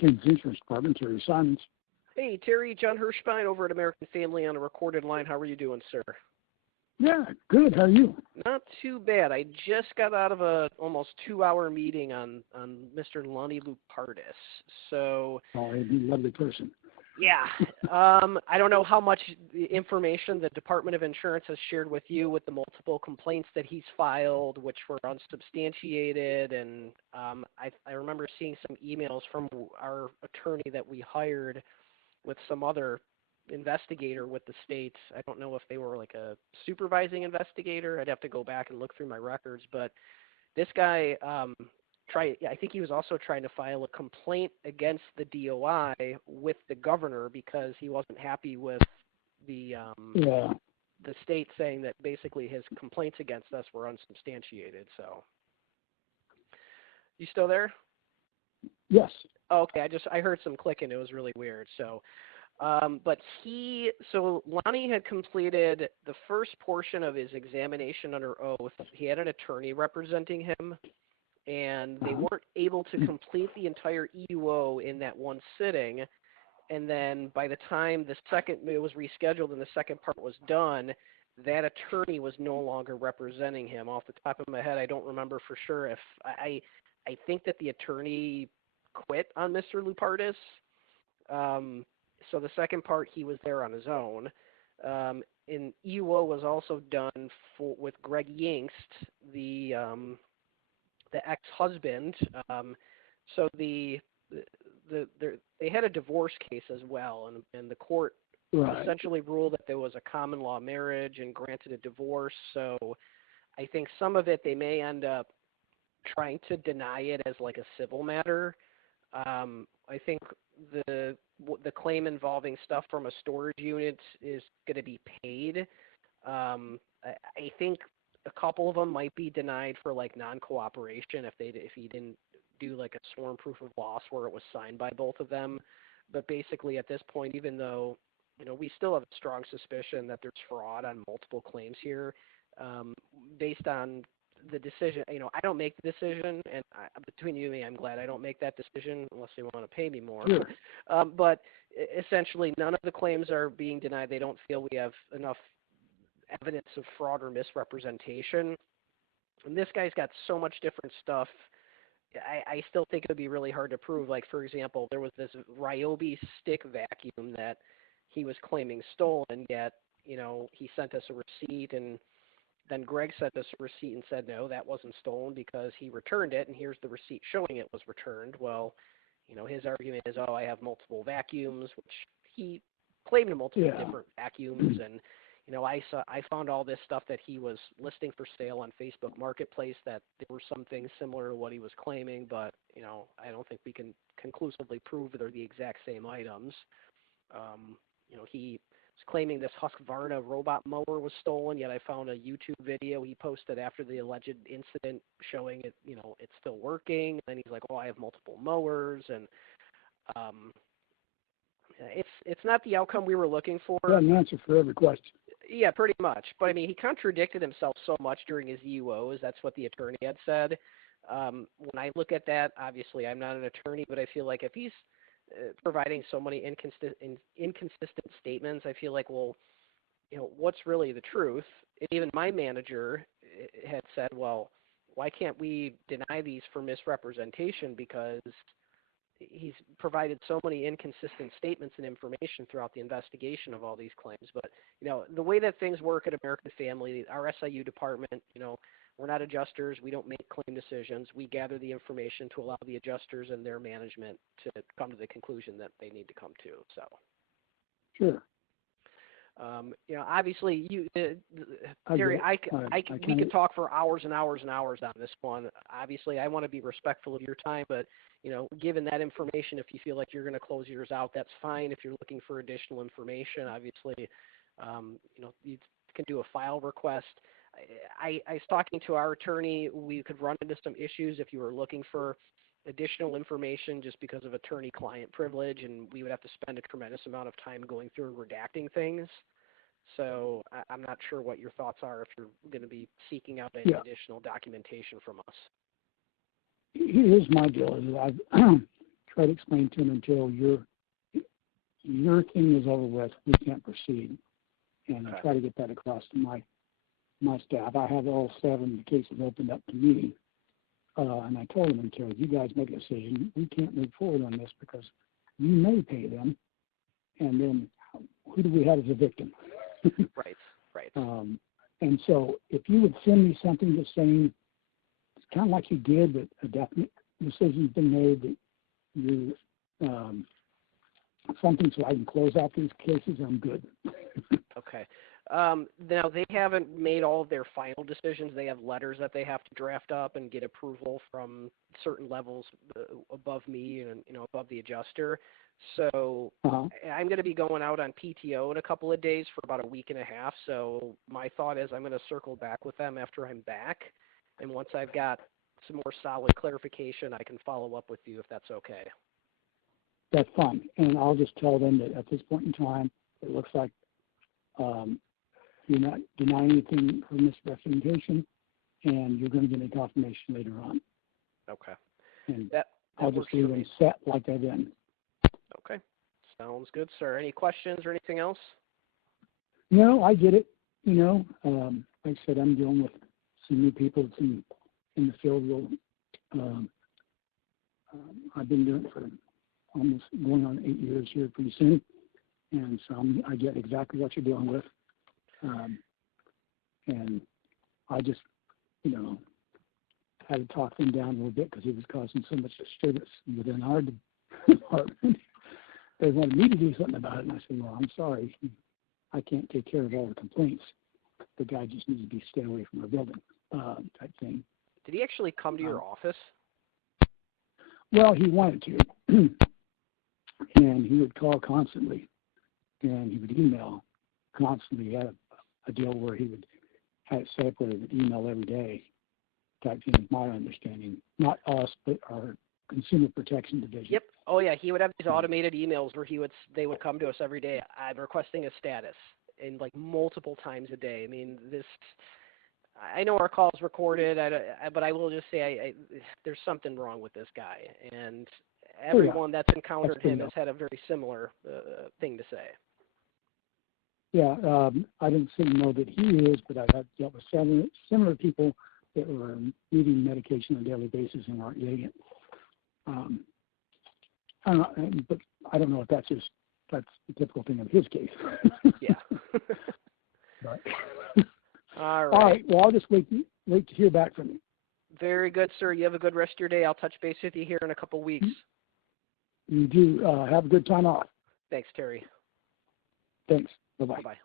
Kansas Insurance Department, Terry Symonds. Hey, Terry, John Hirschbein over at American Family on a recorded line. How are you doing, sir? Yeah, good. How are you? Not too bad. I just got out of a almost 2-hour meeting on Mr. Lonnie Lupardus. So, Oh, he's a lovely person. yeah, I don't know how much information the Department of Insurance has shared with you with the multiple complaints that he's filed, which were unsubstantiated. And I remember seeing some emails from our attorney that we hired with some other investigator with the states. I don't know if they were like a supervising investigator. I'd have to go back and look through my records. But this guy I think he was also trying to file a complaint against the DOI with the governor because he wasn't happy with the state saying that basically his complaints against us were unsubstantiated. So, you still there? Yes. Oh, okay, I heard some clicking. It was really weird. So, but Lonnie had completed the first portion of his examination under oath. He had an attorney representing him, and they weren't able to complete the entire EUO in that one sitting. And then by the time it was rescheduled and the second part was done, that attorney was no longer representing him. Off the top of my head, I don't remember for sure if I think that the attorney quit on Mr. Lupardus. So the second part, he was there on his own. And EUO was also done with Greg Yingst, the ex-husband. So they had a divorce case as well, and the court essentially ruled that there was a common law marriage and granted a divorce. So I think some of it they may end up trying to deny it as like a civil matter. I think the claim involving stuff from a storage unit is going to be paid. I think a couple of them might be denied for like non-cooperation if he didn't do like a sworn proof of loss where it was signed by both of them. But basically at this point, even though we still have a strong suspicion that there's fraud on multiple claims here, based on the decision, I don't make the decision, and between you and me, I'm glad I don't make that decision unless they want to pay me more. Sure. But essentially, none of the claims are being denied. They don't feel we have enough evidence of fraud or misrepresentation. And this guy's got so much different stuff. I still think it would be really hard to prove. Like, for example, there was this Ryobi stick vacuum that he was claiming stolen, yet, he sent us a receipt, and then Greg sent us a receipt and said, no, that wasn't stolen because he returned it, and here's the receipt showing it was returned. Well, his argument is, I have multiple vacuums, which he claimed multiple different vacuums, and I found all this stuff that he was listing for sale on Facebook Marketplace that there were some things similar to what he was claiming, but, I don't think we can conclusively prove they're the exact same items. He was claiming this Husqvarna robot mower was stolen, yet I found a YouTube video he posted after the alleged incident showing it, it's still working. And then he's like, I have multiple mowers, and it's not the outcome we were looking for. Got an answer for every question. Yeah, pretty much. But, he contradicted himself so much during his EUOs. That's what the attorney had said. When I look at that, obviously I'm not an attorney, but I feel like if he's providing so many inconsistent statements, I feel like, what's really the truth? And even my manager had said, why can't we deny these for misrepresentation? Because he's provided so many inconsistent statements and information throughout the investigation of all these claims. But, the way that things work at American Family, our SIU department, we're not adjusters. We don't make claim decisions. We gather the information to allow the adjusters and their management to come to the conclusion that they need to come to. So, sure. Obviously, Terry, we could talk for hours and hours and hours on this one. Obviously, I want to be respectful of your time, but given that information, if you feel like you're going to close yours out, that's fine. If you're looking for additional information, obviously, you can do a file request. I was talking to our attorney. We could run into some issues if you were looking for additional information just because of attorney-client privilege, and we would have to spend a tremendous amount of time going through and redacting things. So I'm not sure what your thoughts are if you're going to be seeking out any additional documentation from us. Here's my deal. Is I've try to explain to them until your thing is over with, we can't proceed. And I try to get that across to my staff. I have all 7 cases opened up to me. And I told them, until you guys make a decision, we can't move forward on this because you may pay them. And then who do we have as a victim? Right. And so if you would send me something just saying, it's kind of like you did, that a definite decision's been made, that you something so I can close out these cases, I'm good. Okay. Now, they haven't made all of their final decisions. They have letters that they have to draft up and get approval from certain levels above me and, above the adjuster. So I'm going to be going out on PTO in a couple of days for about a week and a half. So my thought is I'm going to circle back with them after I'm back. And once I've got some more solid clarification, I can follow up with you if that's okay. That's fine. And I'll just tell them that at this point in time, it looks like you're not denying anything for misrepresentation, and you're going to get a confirmation later on. Okay. And that I'll just leave them set like that then. Okay. Sounds good, sir. Any questions or anything else? No, I get it. Like I said, I'm dealing with some new people that's in the field. I've been doing it for almost going on 8 years here pretty soon. And so I get exactly what you're dealing with. And I just, had to talk them down a little bit because it was causing so much disturbance within our department. They wanted me to do something about it, and I said, well, I'm sorry. I can't take care of all the complaints. The guy just needs to be stay away from our building type thing. Did he actually come to your office? Well, he wanted to. And he would call constantly. And he would email constantly. He had a deal where he would have it set up where he would email every day type thing, is my understanding. Not us, but our Consumer Protection Division. Yep. Oh, yeah. He would have these automated emails where they would come to us every day. I'm requesting a status, and like multiple times a day. I mean, I know our call's recorded, but I will just say there's something wrong with this guy. And everyone that's encountered him has had a very similar thing to say. Yeah, I didn't know that he is, but I've dealt with similar people that were needing medication on a daily basis and aren't getting it. But I don't know if that's the typical thing of his case. Yeah. But, all right. All right. Well, I'll just wait to hear back from you. Very good, sir. You have a good rest of your day. I'll touch base with you here in a couple weeks. You do. Have a good time off. Thanks, Terry. Thanks. Bye-bye. Bye-bye.